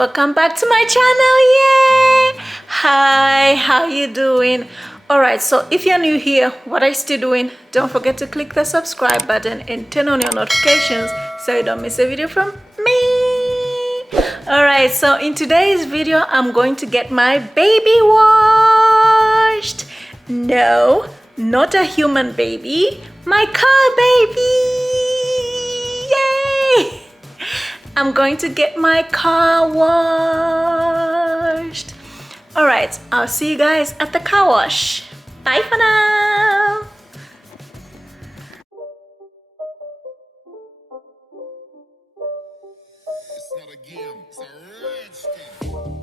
welcome back to my channel. Yay! Hi, how you doing? Alright, so if you're new here, what are you still doing? Don't forget to click the subscribe button and turn on your notifications so you don't miss a video from me. Alright, so in today's video I'm going to get my baby washed. No, not a human baby, my car baby. Yay! I'm going to get my car washed. Alright, I'll see you guys at the car wash. Bye for now. It's not a game, it's a rich thing.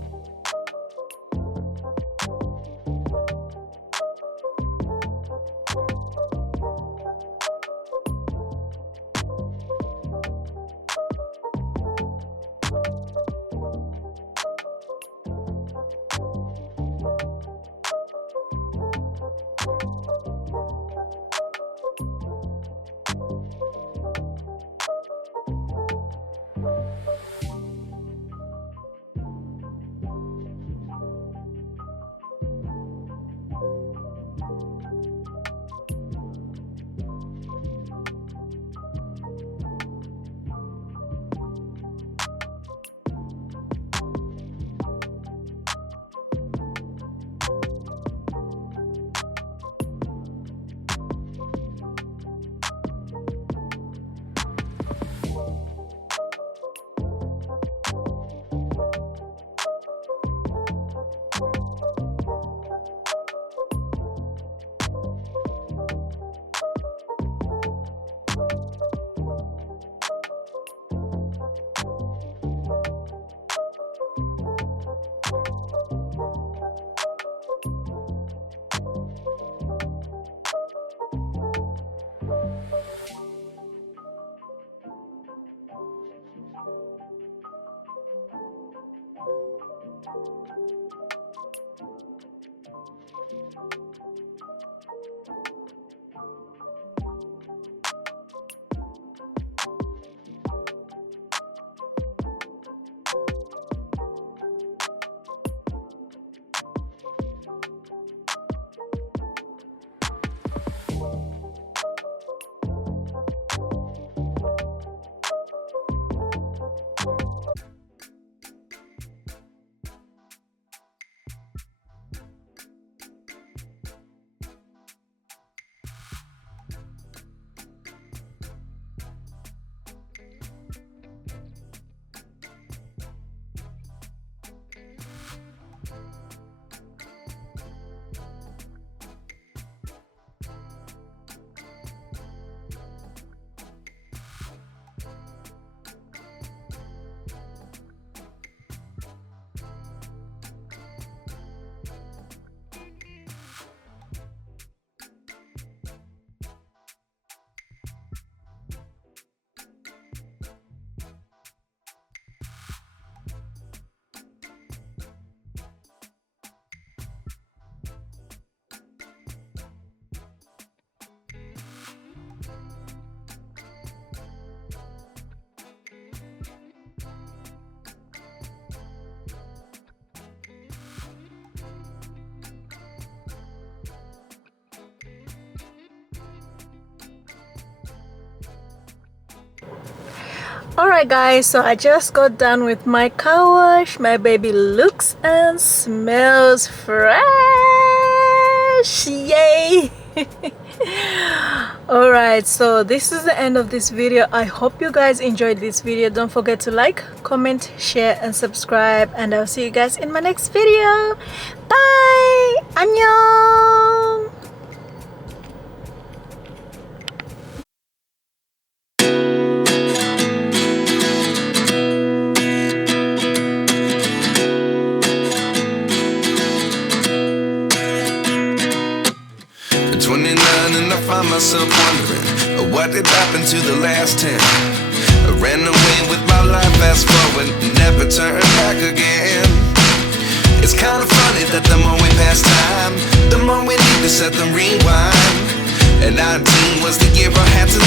Alright guys, so I just got done with my car wash. My baby looks and smells fresh. Yay! Alright, so this is the end of this video. I hope you guys enjoyed this video. Don't forget to like, comment, share and subscribe, and I'll see you guys in my next video. Bye! Annyeong! At 29 and I find myself wondering what did happen to the last 10. I ran away with my life, fast forward, never turn back again. It's kind of funny that the more we pass time, the more we need to set the rewind. And 19 was the year I had to